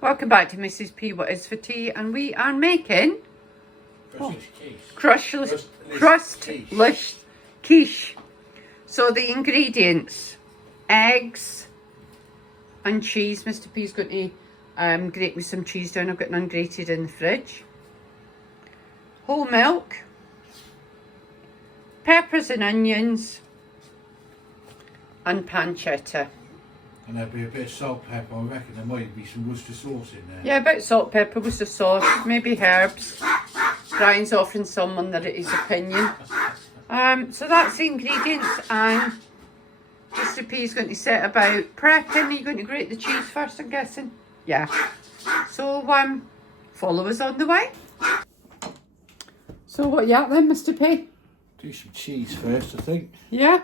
Welcome back to Mrs. P. What is for tea? And we are making crustless quiche. So the ingredients: eggs and cheese. Mr. P is going to grate me some cheese down. I've got none grated in the fridge. Whole milk, peppers and onions, and pancetta. And there'll be a bit of salt, pepper. I reckon there might be some Worcester sauce in there. Yeah, a bit of salt, pepper, Worcester sauce, maybe herbs. Brian's offering some under his opinion. So that's the ingredients, and Mr. P is going to set about prepping. Are you going to grate the cheese first, I'm guessing? Yeah. So follow us on the way. So what you at then, Mr. P? Do some cheese first, I think. Yeah.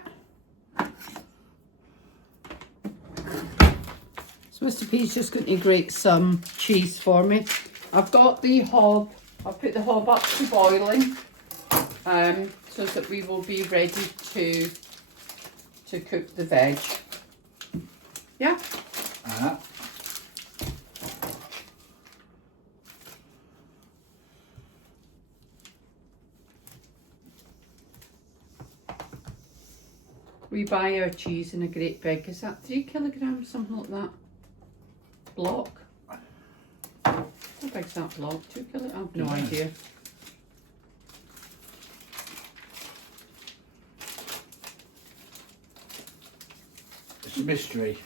So Mr. P's just going to grate some cheese for me. I've got the hob. I've put the hob up to boiling, so that we will be ready to cook the veg. Yeah. We buy our cheese in a great big, is that 3 kilograms, something like that? Block. How big's that block? 2 kilograms? I have no idea. It's a mystery.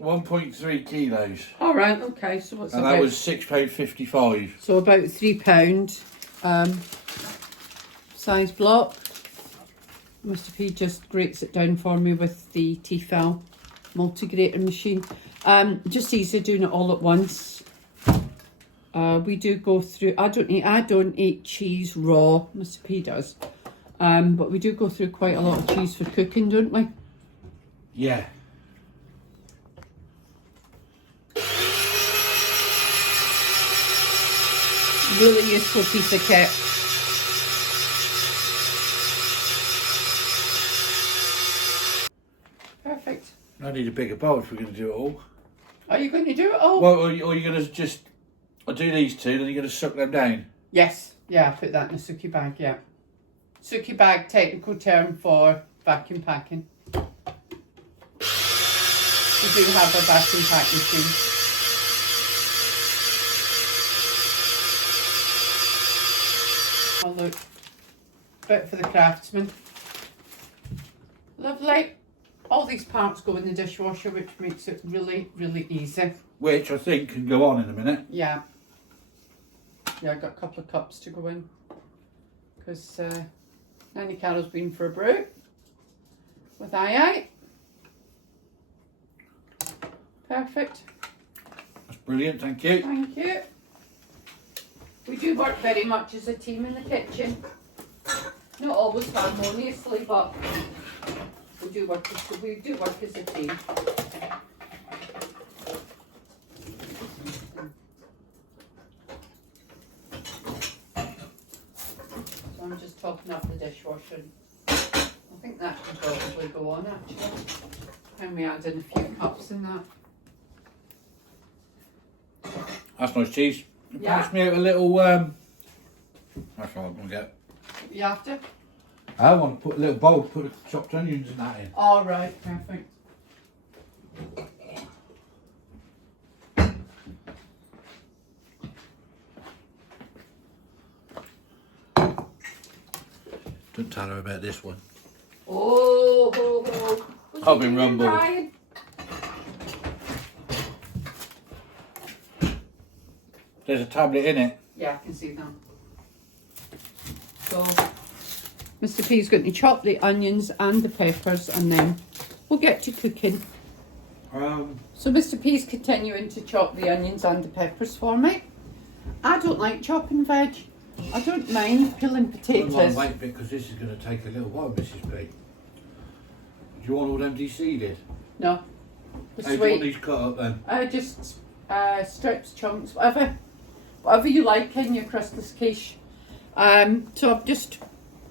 £1.3 kilos. All right, okay. So what's that? And that was £6.55. So about £3 size block. Mr. P just grates it down for me with the Tefal multi-grater machine. Just easy doing it all at once. We do go through. I don't eat cheese raw. Mr. P does, but we do go through quite a lot of cheese for cooking, don't we? Yeah. Really useful piece of kit. Perfect. I need a bigger bowl if we're going to do it all. Are you going to do it all? Well, or you're going to just... I'll do these two, then you're going to suck them down? Yes. Yeah, put that in a suki bag, yeah. Suki bag, technical term for vacuum packing. We do have a vacuum pack machine. Oh look, bit for the craftsman. Lovely. All these parts go in the dishwasher, which makes it really, really easy. Which I think can go on in a minute. Yeah. Yeah, I've got a couple of cups to go in. Because Nanny Carol's been for a brew with Ai. Perfect. That's brilliant, thank you. Thank you. We do work very much as a team in the kitchen. Not always harmoniously, but we do work as a team. So I'm just topping up the dishwasher. I think that can probably go on actually. And we add in a few cups in that. That's nice cheese. Yeah. Pass me out a little... That's what I'm going to get. You have to? I want to put a little bowl, put the chopped onions and that in. All right, perfect. Don't tell her about this one. Oh. I've been rumbled. Brian? There's a tablet in it. Yeah, I can see that. So, Mr. P is going to chop the onions and the peppers, and then we'll get to cooking. So Mr. P is continuing to chop the onions and the peppers for me. I don't like chopping veg. I don't mind peeling potatoes. Well, wait because this is going to take a little while, Mrs. P. Do you want all them de-seeded? No. How do you want these cut up then? Just strips, chunks, whatever you like in your Crustless Quiche. So I've just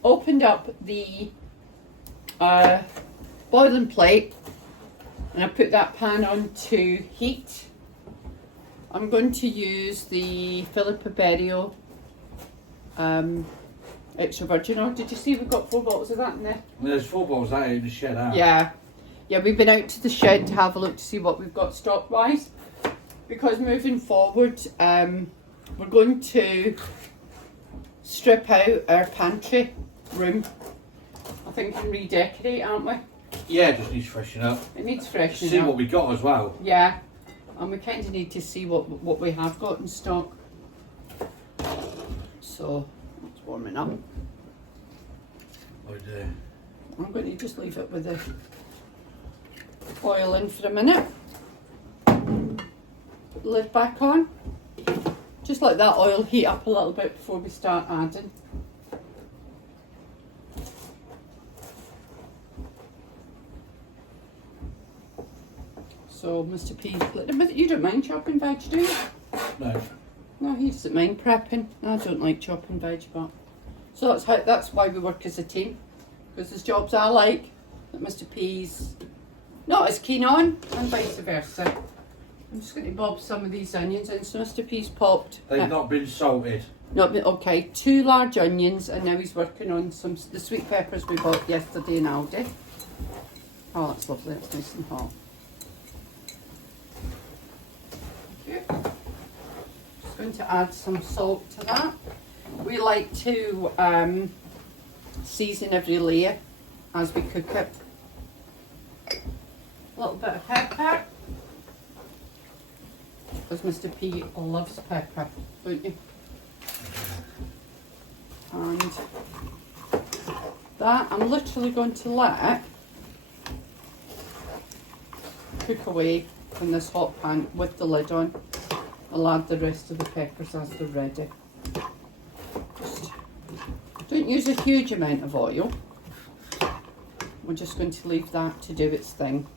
opened up the boiling plate, and I put that pan on to heat. I'm going to use the Filippo Berio extra virgin oil. Did you see we've got 4 bottles of that in there? There's 4 bottles out in the shed out. Yeah, we've been out to the shed to have a look to see what we've got stock wise, because moving forward we're going to strip out our pantry room, I think, and redecorate, aren't we? Yeah, it just needs freshen up. It needs freshening See up. what we got as well. Yeah, and we kind of need to see what we have got in stock. So it's warming up. Oh dear. I'm going to just leave it with the oil in for a minute. Put the lid back on. Just let that oil heat up a little bit before we start adding. So Mr. P, you don't mind chopping veg, do you? No. No, he doesn't mind prepping. I don't like chopping veg, but so that's why we work as a team, because there's jobs I like that Mr. P's not as keen on, and vice versa. I'm just going to bob some of these onions in. So Mr. P's popped. They've not been salted. Okay, 2 large onions, and now he's working on the sweet peppers we bought yesterday in Aldi. Oh, that's lovely. It's nice and hot. Just going to add some salt to that. We like to season every layer as we cook it. A little bit of pepper, because Mr. P loves pepper, don't you? And that I'm literally going to let cook away in this hot pan with the lid on. I'll add the rest of the peppers as they're ready. Just don't use a huge amount of oil. We're just going to leave that to do its thing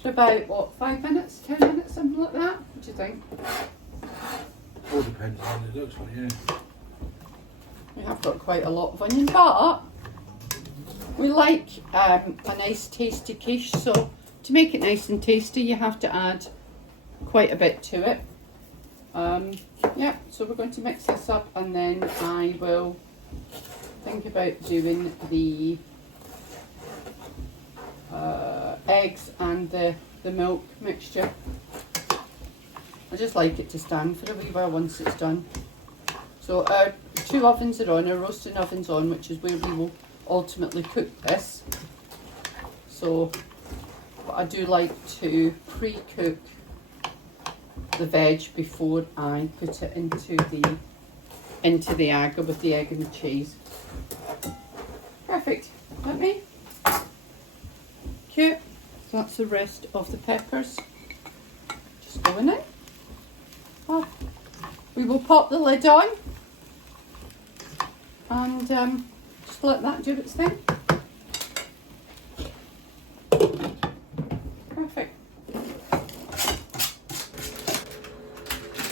for about, what, 5 minutes, 10 minutes, something like that? What do you think? All depends on what it looks like, yeah. We have got quite a lot of onion, but we like a nice tasty quiche, so to make it nice and tasty you have to add quite a bit to it. Yeah, so we're going to mix this up, and then I will think about doing the eggs and the milk mixture. I just like it to stand for a wee while once it's done. So our 2 ovens are on, our roasting oven's on, which is where we will ultimately cook this. So, but I do like to pre-cook the veg before I put it into the agar with the egg and the cheese. Perfect. Let me. Cute. So that's the rest of the peppers. Just going in. Oh. We will pop the lid on and just let that do its thing. Perfect.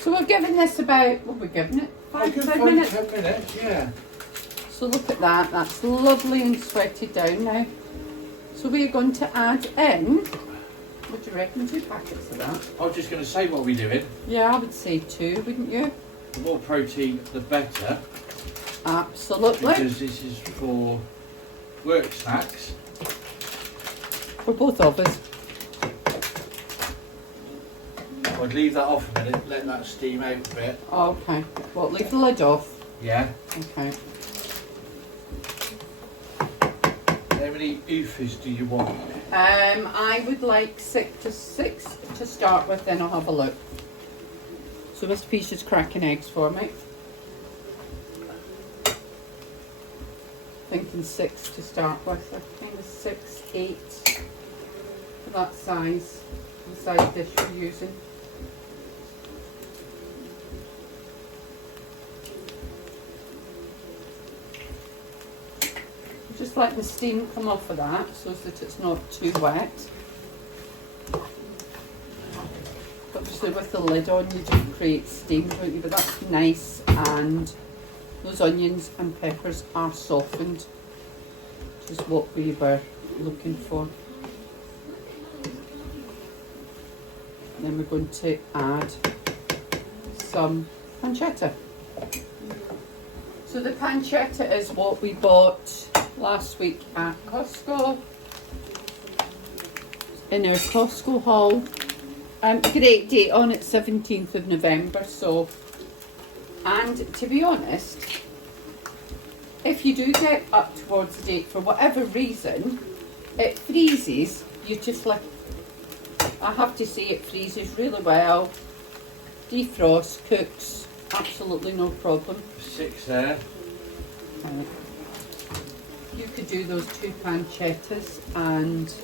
So we're giving this about, what are we giving it? 5 minutes? 10 minutes, yeah. So look at that, that's lovely and sweated down now. So we're going to add in, what do you reckon, 2 packets of that? I was just going to say, what are we doing? Yeah, I would say 2, wouldn't you? The more protein, the better. Absolutely. Because this is for work snacks. For both of us. I'd leave that off a minute, let that steam out a bit. Okay. Well, leave the lid off. Yeah. Okay. How many oofers do you want? I would like 6 to start with, then I'll have a look. So Mr. P's just cracking eggs for me. Thinking 6 to start with. I think 6, 8 for that size, the size dish we're using. Just let the steam come off of that so that it's not too wet. Obviously with the lid on you just create steam, don't you? But that's nice, and those onions and peppers are softened, which is what we were looking for. And then we're going to add some pancetta. So the pancetta is what we bought last week at Costco, in our Costco haul. Great date on it, 17th of November. So, and to be honest, if you do get up towards the date for whatever reason, it freezes beautifully. I have to say, it freezes really well, defrosts, cooks, absolutely no problem. 6 there. You could do those 2 pancettas and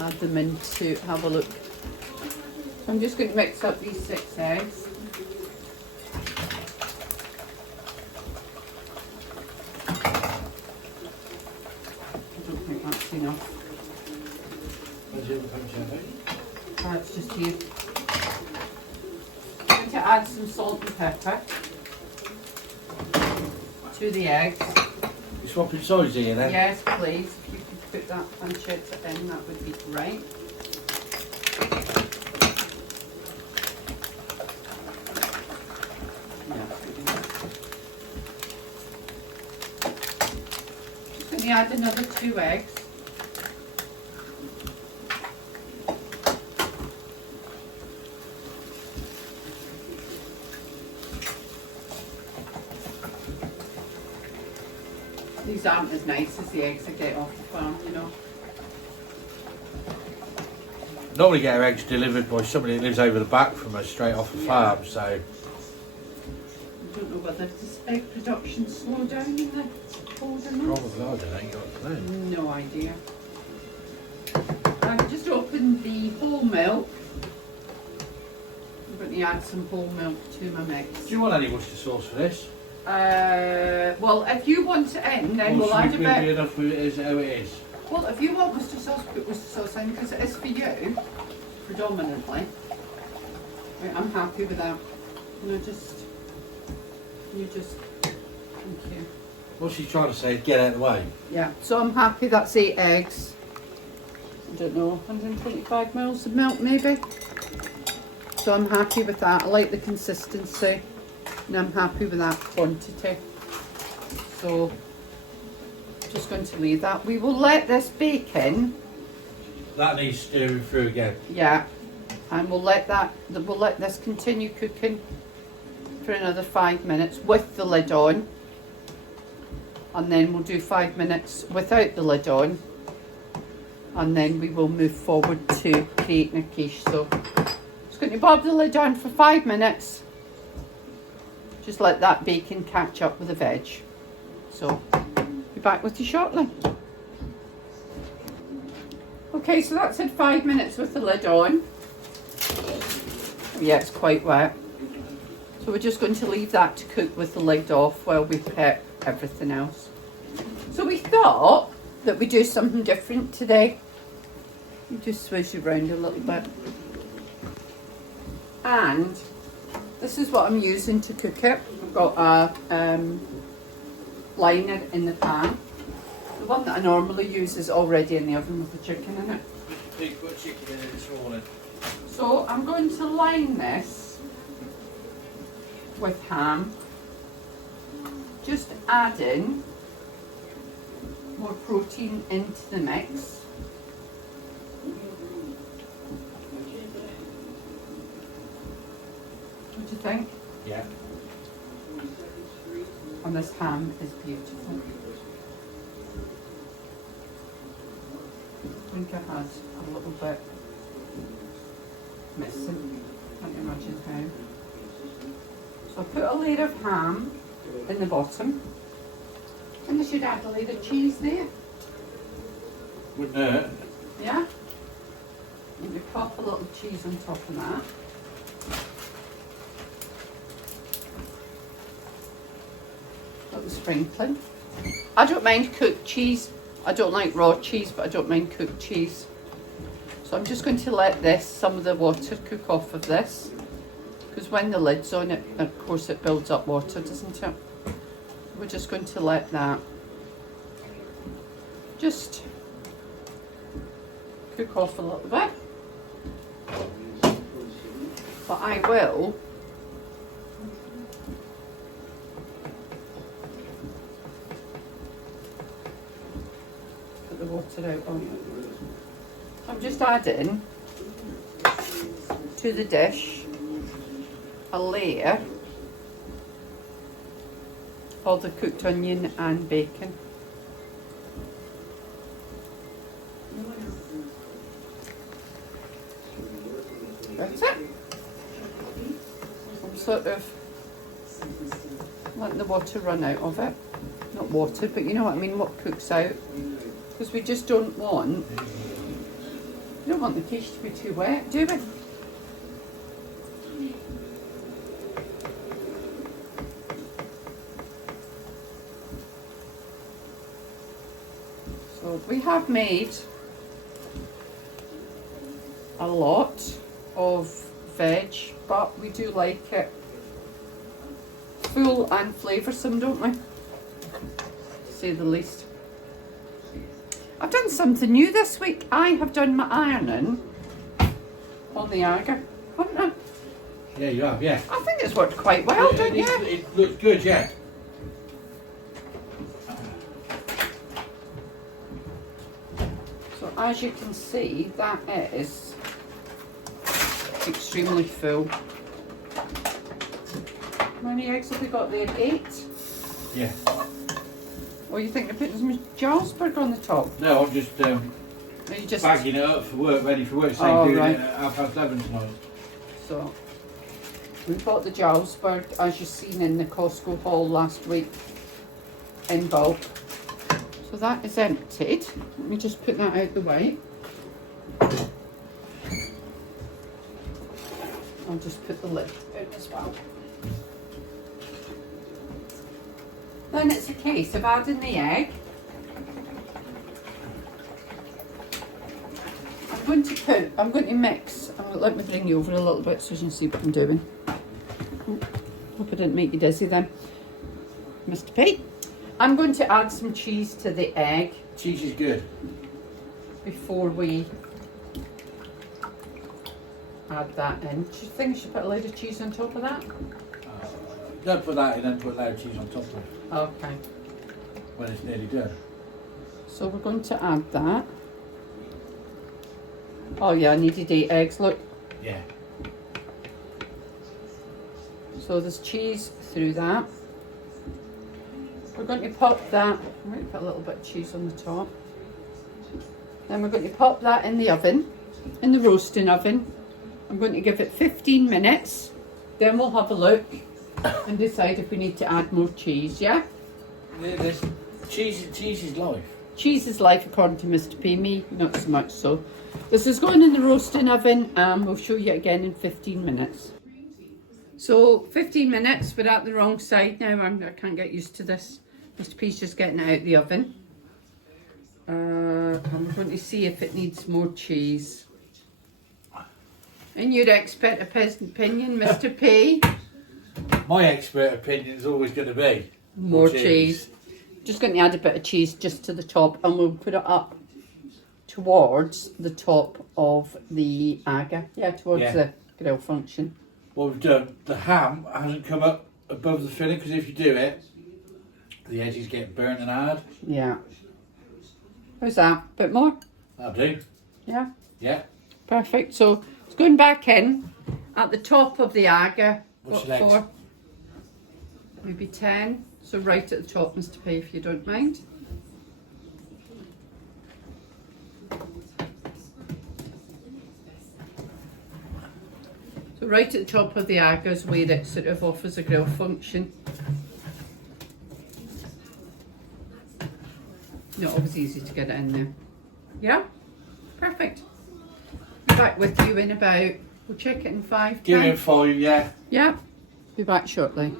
add them in to have a look. So I'm just going to mix up these 6 eggs. I don't think that's enough. Where's the other pancetta? That's just here. I'm going to add some salt and pepper to the eggs. You swapping sides here then? Yes, please. If you could put that pancetta in, that would be great. Just going to add another 2 eggs. These aren't as nice as the eggs I get off the farm, you know. Normally get our eggs delivered by somebody that lives over the back from us, straight off the farm, so... I don't know whether does egg production slow down in the colder months? Probably, I don't know, you got a clue. No idea. I've just opened the whole milk. I'm going to add some whole milk to my mix. Do you want any Worcester sauce for this? Well, if you want it in, then Or we'll add a should we be bit. enough with it as how it is? Well, if you want Worcester sauce, put Worcester sauce in, because it is for you, predominantly. Right, I'm happy with that. You just, thank you. What she's trying to say is get out of the way. Yeah, so I'm happy that's 8 eggs. I don't know, 125 mils of milk maybe. So I'm happy with that. I like the consistency and I'm happy with that quantity. So just going to leave that. We will let this bake in. That needs stirring through again. Yeah, and we'll let this continue cooking for another 5 minutes with the lid on, and then we'll do 5 minutes without the lid on, and then we will move forward to creating a quiche. So just going to bob the lid on for 5 minutes, just let that bacon catch up with the veg. So be back with you shortly. Okay, so that's had 5 minutes with the lid on. Yeah, it's quite wet. So we're just going to leave that to cook with the lid off while we prep everything else. So we thought that we'd do something different today. You just switch it around a little bit. And this is what I'm using to cook it. I've got a liner in the pan. The one that I normally use is already in the oven with the chicken in it. Big put chicken in it this morning. So I'm going to line this with ham, just adding more protein into the mix. What do you think? Yeah. And this ham is beautiful. I think it has a little bit missing. Can't imagine how. So I'll put a layer of ham in the bottom. And I should add a layer of cheese there. Wouldn't hurt. Yeah? And we pop a little cheese on top of that. Little sprinkling. I don't mind cooked cheese. I don't like raw cheese, but I don't mind cooked cheese. So I'm just going to let this, some of the water cook off of this. Because when the lid's on it, of course it builds up water, doesn't it? We're just going to let that just cook off a little bit. But I will put the water out on it. I'm just adding to the dish a layer of the cooked onion and bacon. That's it. I'm sort of letting the water run out of it. Not water, but you know what I mean, what cooks out. Because we just don't want the quiche to be too wet, do we? So we have made a lot of veg, but we do like it full and flavoursome, don't we? To say the least. I've done something new this week. I have done my ironing on the Aga, haven't I? Yeah, you have, yeah. I think it's worked quite well, don't you? It looks good, yeah. So as you can see, that is extremely full. How many eggs have we got there? 8? Yeah. Or you think you're putting some Jarlsberg on the top? No, I'm just Are you just bagging it up for work, ready for work. Oh, Doing right. it at 11:30 tonight. So we bought the Jarlsberg, as you've seen in the Costco haul last week, in bulk. So that is emptied. Let me just put that out the way. I'll just put the lid out as well. Then it's a case of adding the egg. I'm going to mix. Let me bring you over a little bit so you can see what I'm doing. Hope I didn't make you dizzy then, Mr. P. I'm going to add some cheese to the egg. Cheese is good. Before we add that in. Do you think I should put a load of cheese on top of that? Don't put that in, then put a load of cheese on top of it Okay. when it's nearly done. So we're going to add that. Oh yeah, I needed 8 eggs, look. Yeah. So there's cheese through that. We're going to pop that, I'm going to put a little bit of cheese on the top. Then we're going to pop that in the oven, in the roasting oven. I'm going to give it 15 minutes. Then we'll have a look and decide if we need to add more cheese, yeah? Cheese is life. Cheese is life according to Mr. P. Me, not so much so. This is going in the roasting oven and we'll show you again in 15 minutes. So 15 minutes, we're at the wrong side now. I can't get used to this. Mr. P's just getting it out the oven. I'm going to see if it needs more cheese. In your expert opinion, Mr. P? My expert opinion is always going to be More cheese. Just going to add a bit of cheese just to the top and we'll put it up towards the top of the Aga. Yeah, towards the grill function. What we've done, the ham hasn't come up above the filling because if you do it, the edges get burnt and hard. Yeah. How's that? Bit more? That'll do. Yeah. Yeah. Perfect. So it's going back in at the top of the Aga. What's What your for? Maybe 10. So right at the top, Mr. P, if you don't mind. So right at the top of the Aga is where it sort of offers a grill function. Not always easy to get it in there. Yeah? Perfect. Be back with you in about, we'll check it in 5 Give it in time. 5, yeah. Yeah, be back shortly.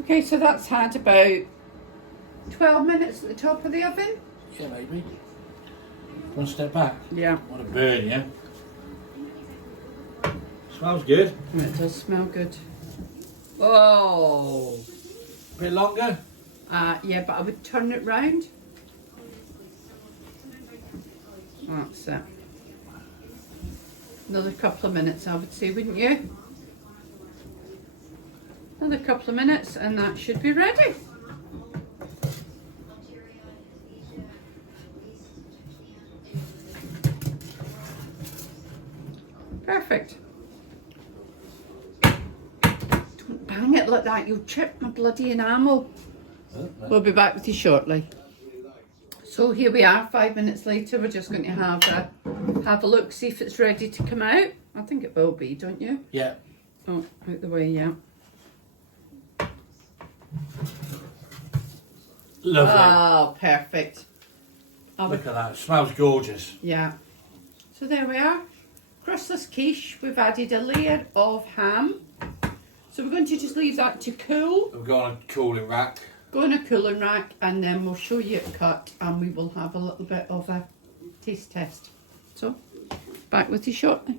Okay, so that's had about 12 minutes at the top of the oven. Yeah, maybe. One step back. Yeah. Want to burn, yeah? Smells good. It does smell good. Oh. A bit longer? Yeah, but I would turn it round. That's it. Another couple of minutes, I would say, wouldn't you? Another couple of minutes and that should be ready. Perfect. Don't bang it like that, you'll chip my bloody enamel. We'll be back with you shortly. So here we are, 5 minutes later. We're just going to have a look, see if it's ready to come out. I think it will be, don't you? Yeah. Oh, out the way, yeah. Lovely. Oh, perfect. Look at that, it smells gorgeous. Yeah. So there we are. Crustless quiche. We've added a layer of ham. So we're going to just leave that to cool. We've got on a cooling rack. Go in a cooling rack and then we'll show you it cut and we will have a little bit of a taste test. So, back with you shortly.